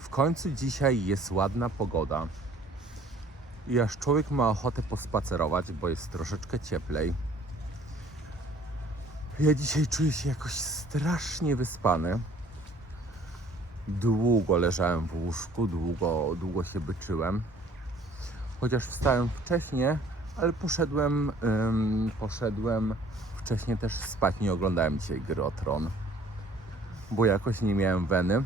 W końcu dzisiaj jest ładna pogoda. I aż człowiek ma ochotę pospacerować, bo jest troszeczkę cieplej. Ja dzisiaj czuję się jakoś strasznie wyspany. Długo leżałem w łóżku, długo, długo się byczyłem. Chociaż wstałem wcześniej, ale poszedłem, ym, poszedłem wcześniej też spać. Nie oglądałem dzisiaj gry o tron, bo jakoś nie miałem weny.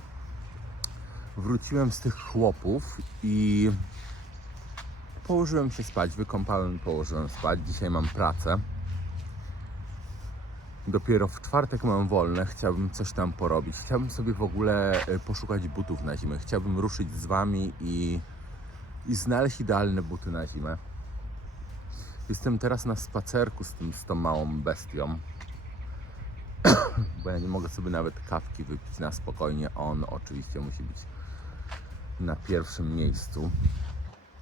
Wróciłem z tych chłopów i położyłem się spać. Wykąpałem, położyłem spać. Dzisiaj mam pracę. Dopiero w czwartek mam wolne, chciałbym coś tam porobić. Chciałbym sobie w ogóle e, poszukać butów na zimę. Chciałbym ruszyć z wami i, i znaleźć idealne buty na zimę. Jestem teraz na spacerku z, tym, z tą małą bestią. Bo ja nie mogę sobie nawet kawki wypić na spokojnie. On oczywiście musi być na pierwszym miejscu.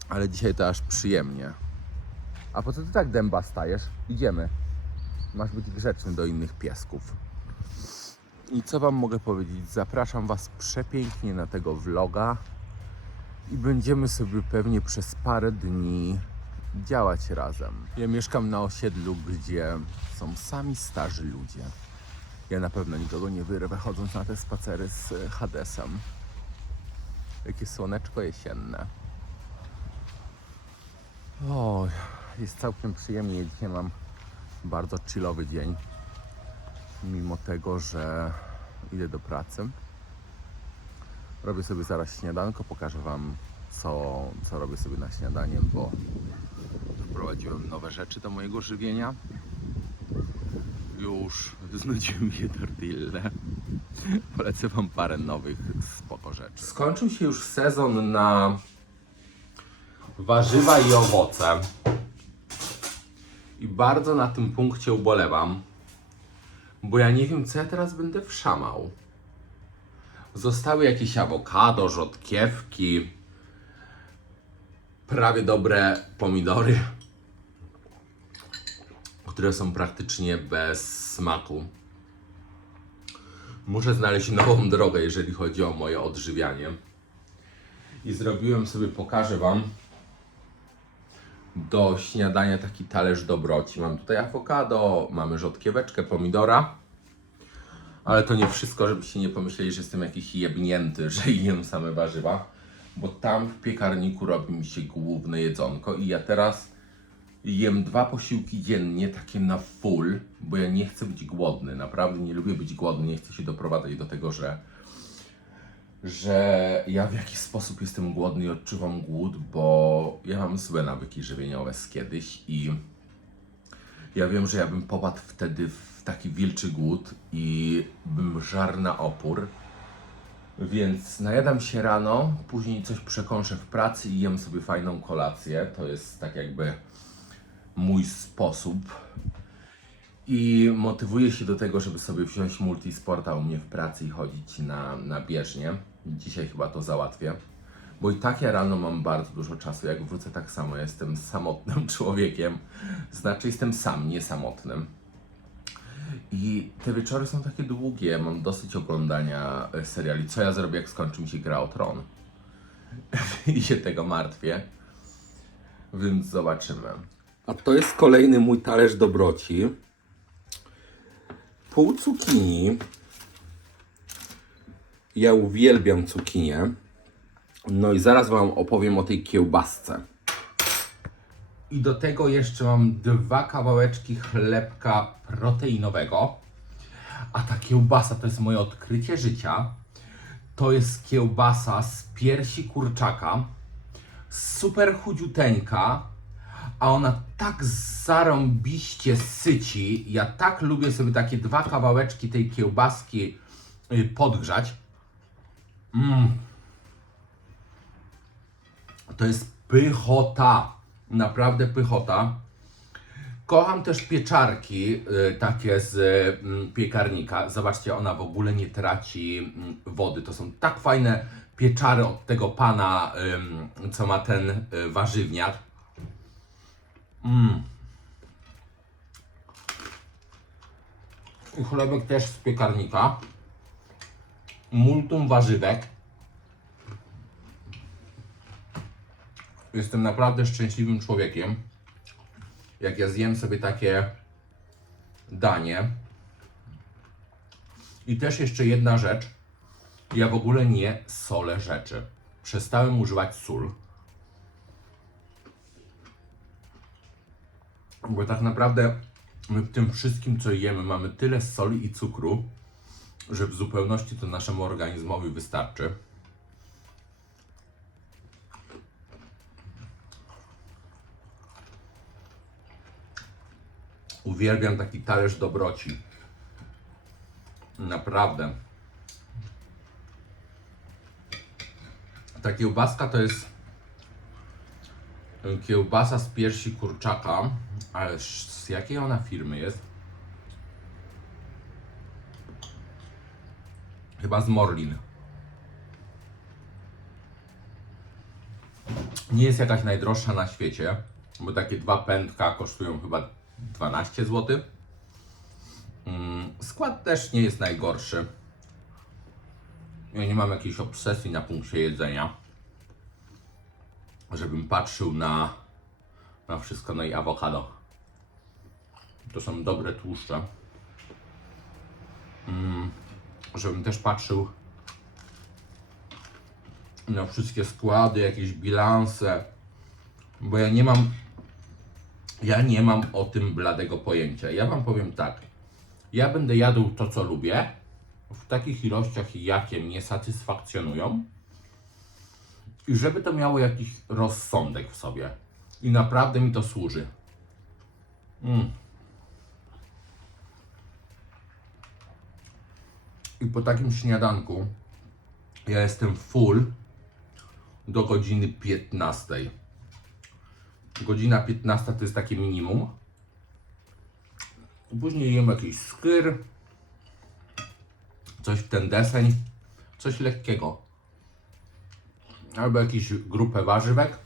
Ale dzisiaj to aż przyjemnie. A po co ty tak dęba stajesz? Idziemy. Masz być grzeczny do innych piesków. I co Wam mogę powiedzieć? Zapraszam Was przepięknie na tego vloga i będziemy sobie pewnie przez parę dni działać razem. Ja mieszkam na osiedlu, gdzie są sami starzy ludzie. Ja na pewno nikogo nie wyrwę chodząc na te spacery z Hadesem. Jakie słoneczko jesienne. O, jest całkiem przyjemnie. Dzisiaj mam bardzo chillowy dzień. Mimo tego, że idę do pracy. Robię sobie zaraz śniadanko, pokażę Wam co, co robię sobie na śniadanie, bo wprowadziłem nowe rzeczy do mojego żywienia. Już znudziły mi się tortille. Polecę Wam parę nowych. Skończył się już sezon na warzywa i owoce. I bardzo na tym punkcie ubolewam, bo ja nie wiem, co ja teraz będę wszamał. Zostały jakieś awokado, rzodkiewki, prawie dobre pomidory, które są praktycznie bez smaku. Muszę znaleźć nową drogę, jeżeli chodzi o moje odżywianie. I zrobiłem sobie, pokażę Wam, do śniadania taki talerz dobroci. Mam tutaj awokado, mamy rzodkieweczkę, pomidora. Ale to nie wszystko, żebyście nie pomyśleli, że jestem jakiś jebnięty, że jem same warzywa. Bo tam w piekarniku robi mi się główne jedzonko i ja teraz jem dwa posiłki dziennie, takie na full, bo ja nie chcę być głodny. Naprawdę nie lubię być głodny, nie chcę się doprowadzać do tego, że że ja w jakiś sposób jestem głodny i odczuwam głód, bo ja mam złe nawyki żywieniowe z kiedyś i ja wiem, że ja bym popadł wtedy w taki wilczy głód i bym żarł na opór. Więc najadam się rano, później coś przekąszę w pracy i jem sobie fajną kolację. To jest tak jakby mój sposób. I motywuję się do tego, żeby sobie wziąć multisporta u mnie w pracy i chodzić na, na bieżnię. Dzisiaj chyba to załatwię. Bo i tak ja rano mam bardzo dużo czasu. Jak wrócę tak samo, jestem samotnym człowiekiem. Znaczy jestem sam, nie samotnym. I te wieczory są takie długie, mam dosyć oglądania e, seriali. Co ja zrobię, jak skończy mi się gra o tron? I się tego martwię. Więc zobaczymy. A to jest kolejny mój talerz dobroci. Pół cukinii. Ja uwielbiam cukinię. No i zaraz Wam opowiem o tej kiełbasce. I do tego jeszcze mam dwa kawałeczki chlebka proteinowego. A ta kiełbasa to jest moje odkrycie życia. To jest kiełbasa z piersi kurczaka. Super chudziuteńka. A ona tak zarąbiście syci. Ja tak lubię sobie takie dwa kawałeczki tej kiełbaski y, podgrzać. Mm. To jest pychota. Naprawdę pychota. Kocham też pieczarki y, takie z y, piekarnika. Zobaczcie, ona w ogóle nie traci y, wody. To są tak fajne pieczary od tego pana, co ma ten warzywniak. Mm. I chlebek też z piekarnika. Multum warzywek. jestem naprawdę szczęśliwym człowiekiem, jak ja zjem sobie takie danie. I też jeszcze jedna rzecz. Ja w ogóle nie solę rzeczy. Przestałem używać sól. Bo tak naprawdę my w tym wszystkim, co jemy, mamy tyle soli i cukru, że w zupełności to naszemu organizmowi wystarczy. Uwielbiam taki talerz dobroci. Naprawdę. Ta kiełbaska to jest kiełbasa z piersi kurczaka, ale z jakiej ona firmy jest? Chyba z Morlin. Nie jest jakaś najdroższa na świecie, bo takie dwa pędka kosztują chyba 12 zł. Mm, Skład też nie jest najgorszy. Ja nie mam jakiejś obsesji na punkcie jedzenia, żebym patrzył na, na wszystko, no i awokado. To są dobre tłuszcze. Mm, żebym też patrzył na wszystkie składy, jakieś bilanse, bo ja nie mam ja nie mam o tym bladego pojęcia. Ja Wam powiem tak. Ja będę jadł to, co lubię, w takich ilościach, jakie mnie satysfakcjonują. I żeby to miało jakiś rozsądek w sobie. I naprawdę mi to służy. Mm. I po takim śniadanku ja jestem full do godziny 15. Godzina 15 to jest takie minimum. Później jem jakiś skyr, coś w ten deseń, coś lekkiego. Albo jakąś grupę warzywek.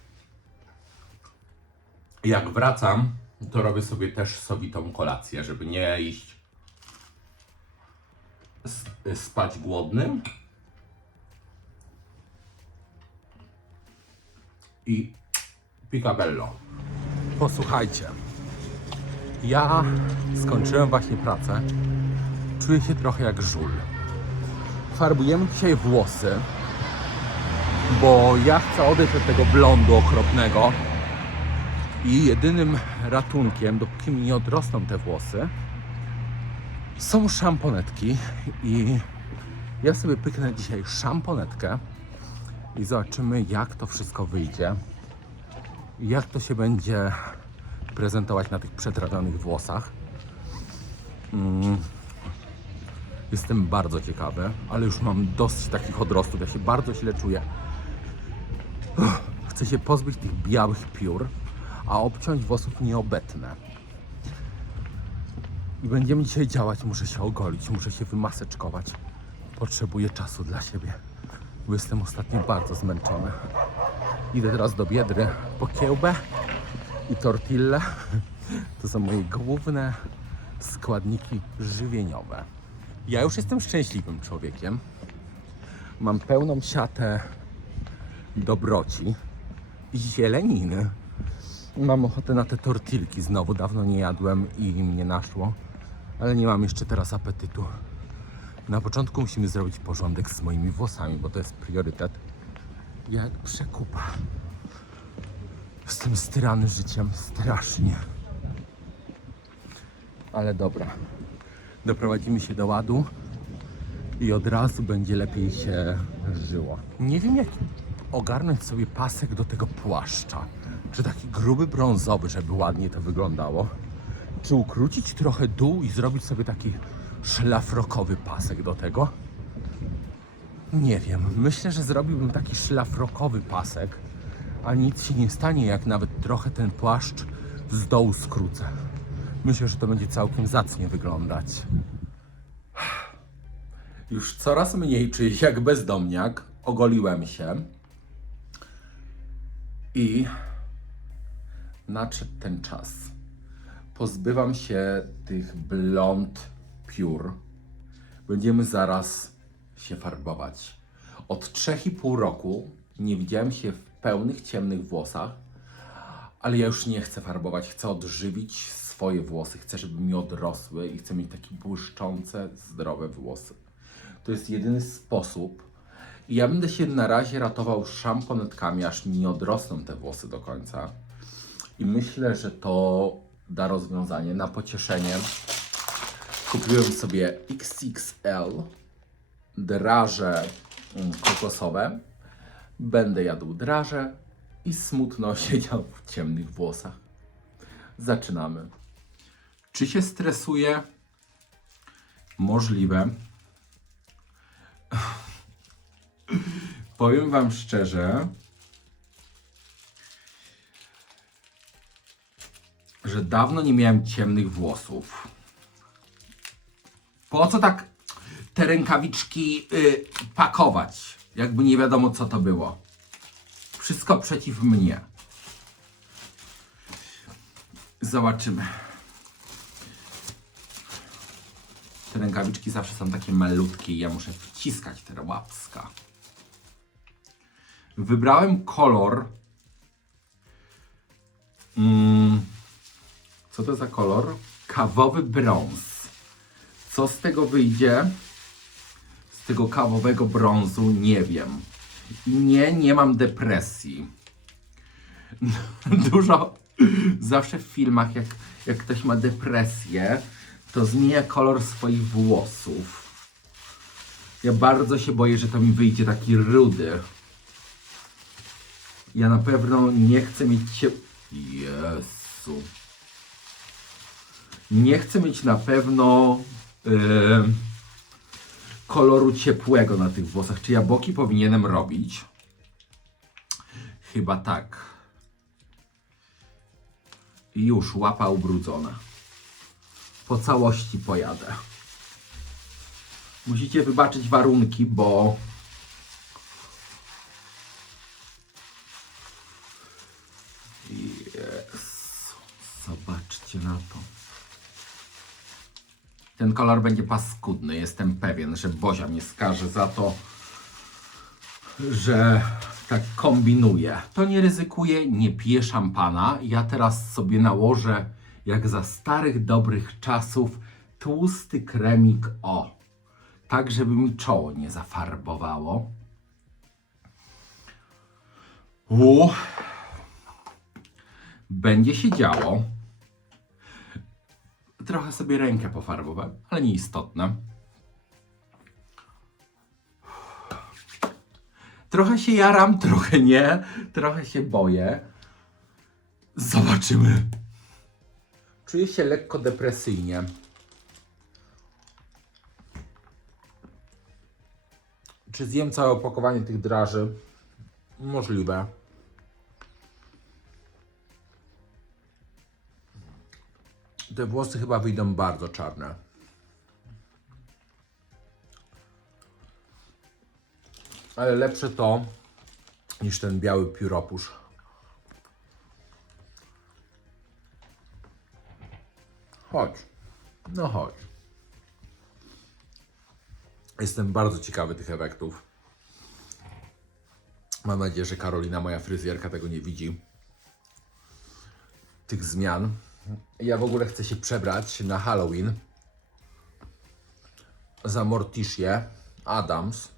Jak wracam, to robię sobie też sowitą kolację, żeby nie iść spać głodnym. I picabello. Posłuchajcie. Ja skończyłem właśnie pracę. Czuję się trochę jak żul. Farbujemy dzisiaj włosy, bo ja chcę odejść od tego blondu okropnego. I jedynym ratunkiem, dopóki mi nie odrosną te włosy, są szamponetki. I ja sobie pyknę dzisiaj szamponetkę i zobaczymy, jak to wszystko wyjdzie jak to się będzie prezentować na tych przetrawionych włosach. Mm. Jestem bardzo ciekawy, ale już mam dosyć takich odrostów. Ja się bardzo źle czuję. Chcę się pozbyć tych białych piór, a obciąć włosów nie obetnę. I będziemy dzisiaj działać. Muszę się ogolić, muszę się wymaseczkować. Potrzebuję czasu dla siebie, bo jestem ostatnio bardzo zmęczony. Idę teraz do Biedry po kiełbę i tortillę. To są moje główne składniki żywieniowe. Ja już jestem szczęśliwym człowiekiem. Mam pełną siatę dobroci zieleniny. Mam ochotę na te tortilki znowu. Dawno nie jadłem i mnie naszło, ale nie mam jeszcze teraz apetytu. Na początku musimy zrobić porządek z moimi włosami, bo to jest priorytet jak przekupa. Jestem styrany życiem strasznie. Ale dobra. Doprowadzimy się do ładu i od razu będzie lepiej się żyło. Nie wiem jak ogarnąć sobie pasek do tego płaszcza. Czy taki gruby brązowy, żeby ładnie to wyglądało? Czy ukrócić trochę dół i zrobić sobie taki szlafrokowy pasek do tego? Nie wiem. Myślę, że zrobiłbym taki szlafrokowy pasek, a nic się nie stanie, jak nawet trochę ten płaszcz z dołu skrócę. Myślę, że to będzie całkiem zacnie wyglądać. Już coraz mniej czuję się jak bezdomniak. Ogoliłem się. I nadszedł ten czas. Pozbywam się tych blond piór. Będziemy zaraz się farbować. Od 3,5 roku nie widziałem się w pełnych, ciemnych włosach, ale ja już nie chcę farbować, chcę odżywić swoje włosy, chcę, żeby mi odrosły i chcę mieć takie błyszczące, zdrowe włosy. To jest jedyny sposób. Ja będę się na razie ratował szamponetkami, aż mi nie odrosną te włosy do końca. I myślę, że to da rozwiązanie. Na pocieszenie kupiłem sobie XXL draże mm, kokosowe. Będę jadł draże i smutno siedział w ciemnych włosach. Zaczynamy. Czy się stresuję? Możliwe. Powiem Wam szczerze, że dawno nie miałem ciemnych włosów. Po co tak te rękawiczki y, pakować? Jakby nie wiadomo, co to było. Wszystko przeciw mnie. Zobaczymy. Te rękawiczki zawsze są takie malutkie i ja muszę wciskać te łapska. Wybrałem kolor. Mm, co to za kolor? Kawowy brąz. Co z tego wyjdzie? Z tego kawowego brązu nie wiem. I nie, nie mam depresji. Dużo zawsze w filmach, jak, jak ktoś ma depresję, to zmienia kolor swoich włosów. Ja bardzo się boję, że to mi wyjdzie taki rudy. Ja na pewno nie chcę mieć cię... Jezu. Nie chcę mieć na pewno yy, koloru ciepłego na tych włosach. Czy ja boki powinienem robić? Chyba tak. Już łapa ubrudzona. Po całości pojadę. Musicie wybaczyć warunki, bo na to. Ten kolor będzie paskudny. Jestem pewien, że Bozia mnie skaże za to, że tak kombinuję. To nie ryzykuję, nie piję szampana. Ja teraz sobie nałożę, jak za starych, dobrych czasów, tłusty kremik o. Tak, żeby mi czoło nie zafarbowało. U. Będzie się działo. Trochę sobie rękę pofarbowałem, ale nieistotne. Trochę się jaram, trochę nie, trochę się boję. Zobaczymy. Czuję się lekko depresyjnie. Czy zjem całe opakowanie tych draży? Możliwe. Te włosy chyba wyjdą bardzo czarne. Ale lepsze to niż ten biały pióropusz. Chodź. No chodź. Jestem bardzo ciekawy tych efektów. Mam nadzieję, że Karolina, moja fryzjerka, tego nie widzi. Tych zmian. Ja w ogóle chcę się przebrać na Halloween za Morticię Adams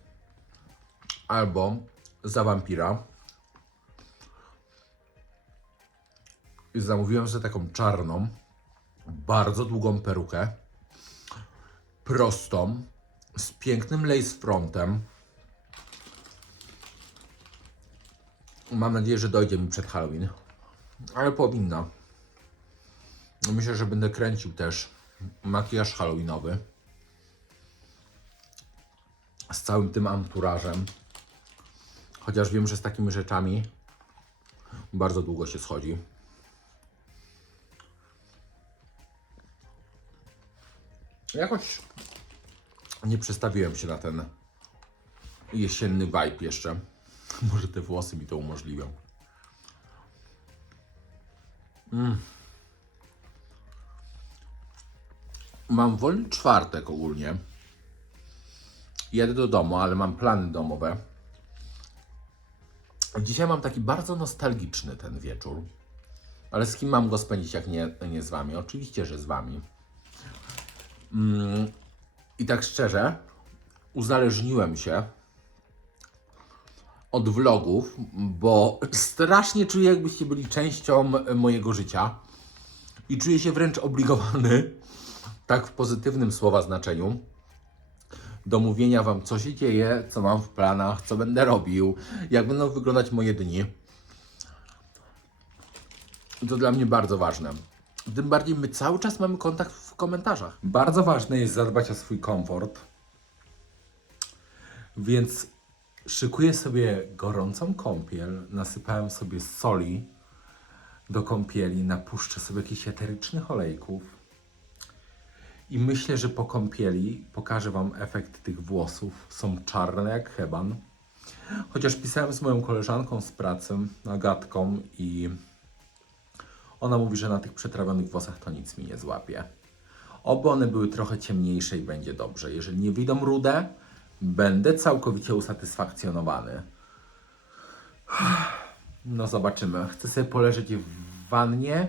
albo za wampira. I zamówiłem sobie taką czarną, bardzo długą perukę, prostą, z pięknym lace frontem. Mam nadzieję, że dojdzie mi przed Halloween, ale powinna. Myślę, że będę kręcił też makijaż halloweenowy z całym tym anturażem. Chociaż wiem, że z takimi rzeczami bardzo długo się schodzi. Jakoś nie przestawiłem się na ten jesienny vibe jeszcze. Może te włosy mi to umożliwią. Mam wolny czwartek ogólnie. Jedę do domu, ale mam plany domowe. Dzisiaj mam taki bardzo nostalgiczny ten wieczór. Ale z kim mam go spędzić, jak nie, nie z wami? Oczywiście, że z wami. Mm, I tak szczerze, uzależniłem się od vlogów, bo strasznie czuję, jakbyście byli częścią mojego życia. I czuję się wręcz obligowany, tak w pozytywnym słowa znaczeniu, do mówienia Wam, co się dzieje, co mam w planach, co będę robił, jak będą wyglądać moje dni. To dla mnie bardzo ważne. Tym bardziej my cały czas mamy kontakt w komentarzach. Bardzo ważne jest zadbać o swój komfort. Więc szykuję sobie gorącą kąpiel, nasypałem sobie soli do kąpieli, napuszczę sobie jakichś eterycznych olejków. I myślę, że po kąpieli pokażę Wam efekt tych włosów. Są czarne jak heban. Chociaż pisałem z moją koleżanką z pracy, Agatką, i ona mówi, że na tych przetrawionych włosach to nic mi nie złapie. Oby one były trochę ciemniejsze i będzie dobrze. Jeżeli nie wyjdą rude, będę całkowicie usatysfakcjonowany. No zobaczymy. Chcę sobie poleżeć w wannie,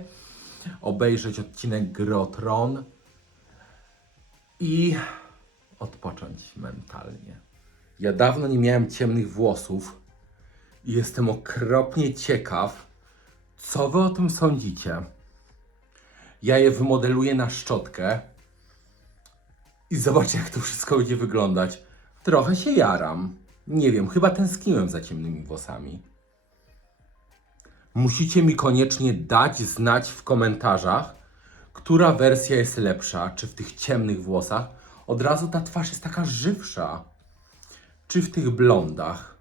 obejrzeć odcinek Gry o Tron i odpocząć mentalnie. Ja dawno nie miałem ciemnych włosów i jestem okropnie ciekaw, co wy o tym sądzicie. Ja je wymodeluję na szczotkę i zobaczę, jak to wszystko będzie wyglądać. Trochę się jaram. Nie wiem, chyba tęskniłem za ciemnymi włosami. Musicie mi koniecznie dać znać w komentarzach, która wersja jest lepsza, czy w tych ciemnych włosach. Od razu ta twarz jest taka żywsza, czy w tych blondach,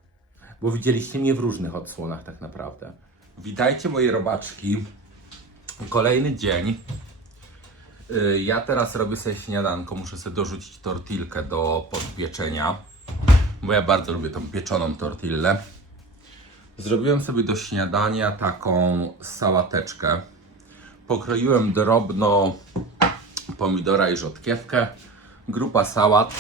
bo widzieliście mnie w różnych odsłonach tak naprawdę. Witajcie moje robaczki. Kolejny dzień. Y, Ja teraz robię sobie śniadanko, muszę sobie dorzucić tortilkę do podpieczenia, bo ja bardzo lubię tą pieczoną tortillę. Zrobiłem sobie do śniadania taką sałateczkę. Pokroiłem drobno pomidora i rzodkiewkę, grupa sałat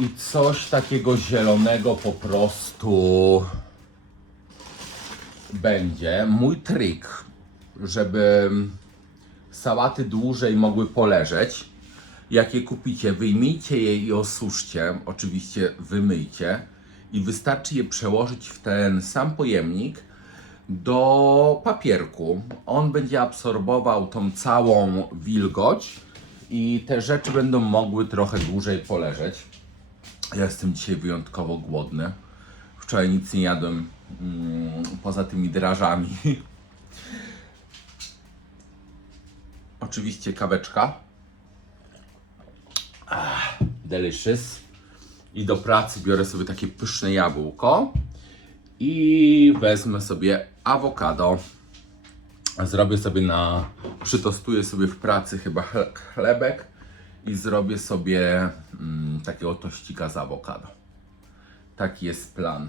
i coś takiego zielonego po prostu będzie. Mój trik, żeby sałaty dłużej mogły poleżeć. Jak je kupicie, wyjmijcie je i osuszcie. Oczywiście wymyjcie. I wystarczy je przełożyć w ten sam pojemnik do papierku. On będzie absorbował tą całą wilgoć i te rzeczy będą mogły trochę dłużej poleżeć. Ja jestem dzisiaj wyjątkowo głodny. Wczoraj nic nie jadłem mm, poza tymi drażami. Oczywiście kaweczka. Ah, delicious. I do pracy biorę sobie takie pyszne jabłko. I wezmę sobie awokado. Zrobię sobie na. Przytostuję sobie w pracy chyba chle- chlebek. I zrobię sobie mm, takiego tościka z awokado. Taki jest plan.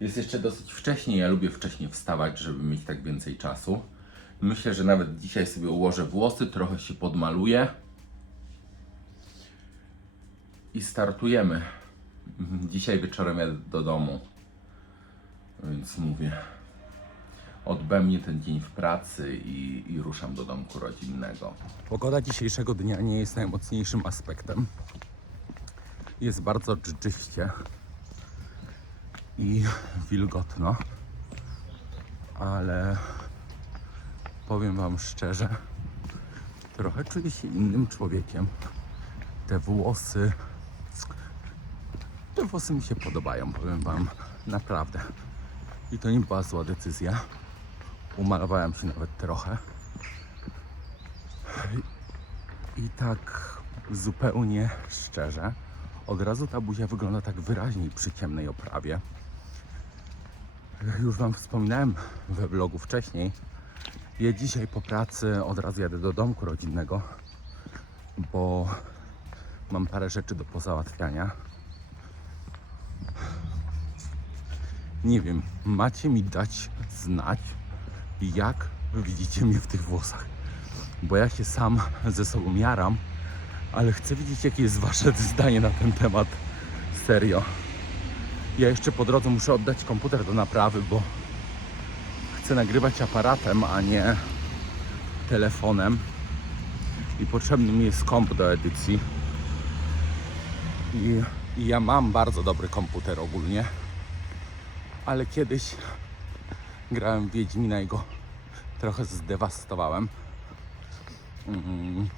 Jest jeszcze dosyć wcześnie. Ja lubię wcześniej wstawać, żeby mieć tak więcej czasu. Myślę, że nawet dzisiaj sobie ułożę włosy, trochę się podmaluję. I startujemy. Mhm, Dzisiaj wieczorem jadę do domu. Więc mówię. Odbęmnie ten dzień w pracy i, i ruszam do domku rodzinnego. Pogoda dzisiejszego dnia nie jest najmocniejszym aspektem. Jest bardzo dżdżyście i wilgotno, ale powiem Wam szczerze, trochę czuję się innym człowiekiem. Te włosy, te włosy mi się podobają, powiem Wam, naprawdę. I to nie była zła decyzja. Umalowałem się nawet trochę. I tak zupełnie szczerze, od razu ta buzia wygląda tak wyraźniej przy ciemnej oprawie. Już Wam wspominałem we vlogu wcześniej. Ja dzisiaj po pracy od razu jadę do domku rodzinnego, bo mam parę rzeczy do pozałatwiania. Nie wiem, macie mi dać znać, jak widzicie mnie w tych włosach. Bo ja się sam ze sobą jaram, ale chcę wiedzieć, jakie jest Wasze zdanie na ten temat. Serio. Ja jeszcze po drodze muszę oddać komputer do naprawy, bo chcę nagrywać aparatem, a nie telefonem. I potrzebny mi jest komp do edycji. I, I ja mam bardzo dobry komputer ogólnie, ale kiedyś grałem w Wiedźmina i go trochę zdewastowałem. Mm.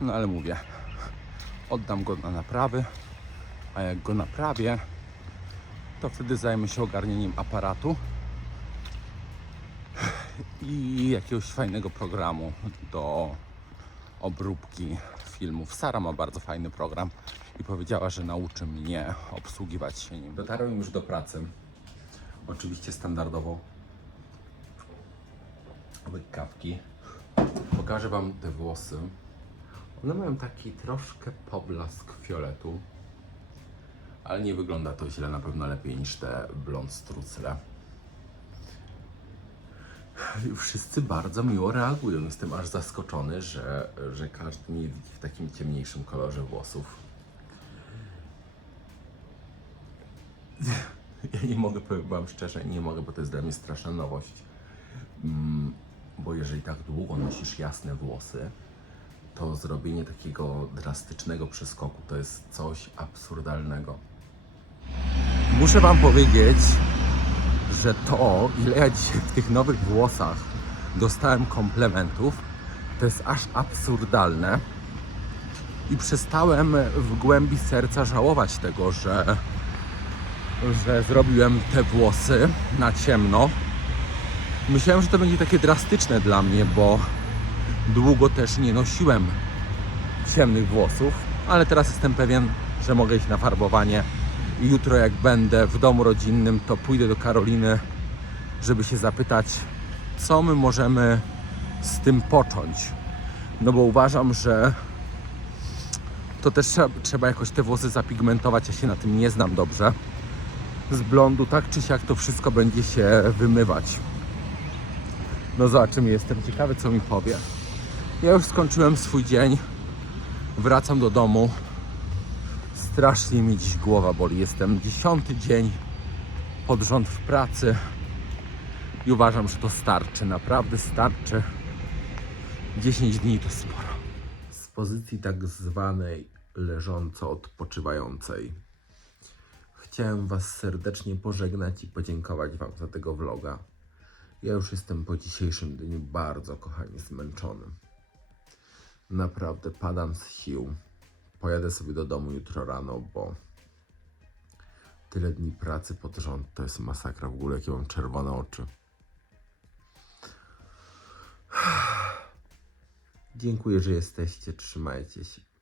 No ale mówię, oddam go na naprawy, a jak go naprawię, to wtedy zajmę się ogarnieniem aparatu i jakiegoś fajnego programu do obróbki filmów. Sara ma bardzo fajny program i powiedziała, że nauczy mnie obsługiwać się nim. Dotarłem już do pracy. Oczywiście standardowo łyk kawki. Pokażę Wam te włosy. One mają taki troszkę poblask fioletu, ale nie wygląda to źle, na pewno lepiej niż te blond strucle. Wszyscy bardzo miło reagują. Jestem aż zaskoczony, że, że każdy mnie widzi w takim ciemniejszym kolorze włosów. Ja nie mogę, powiem Wam szczerze, nie mogę, bo to jest dla mnie straszna nowość. Mm, bo jeżeli tak długo nosisz jasne włosy, to zrobienie takiego drastycznego przeskoku to jest coś absurdalnego. Muszę Wam powiedzieć, że to, ile ja dzisiaj w tych nowych włosach dostałem komplementów, to jest aż absurdalne. I przestałem w głębi serca żałować tego, że, że zrobiłem te włosy na ciemno. Myślałem, że to będzie takie drastyczne dla mnie, bo długo też nie nosiłem ciemnych włosów, ale teraz jestem pewien, że mogę iść na farbowanie jutro jak będę w domu rodzinnym, to pójdę do Karoliny, żeby się zapytać, co my możemy z tym począć. No bo uważam, że to też trzeba, trzeba jakoś te włosy zapigmentować, ja się na tym nie znam dobrze. Z blondu tak czy siak to wszystko będzie się wymywać. No zobaczymy, jestem ciekawy co mi powie. Ja już skończyłem swój dzień, wracam do domu. Strasznie mi dziś głowa boli. Jestem dziesiąty dzień pod rząd w pracy i uważam, że to starczy. Naprawdę starczy. 10 dni to sporo. Z pozycji tak zwanej leżąco odpoczywającej. Chciałem Was serdecznie pożegnać i podziękować Wam za tego vloga. Ja już jestem po dzisiejszym dniu bardzo, kochani, zmęczony. Naprawdę padam z sił. Pojadę sobie do domu jutro rano, bo tyle dni pracy pod rząd to jest masakra. W ogóle jakie mam czerwone oczy. Dziękuję, że jesteście. Trzymajcie się.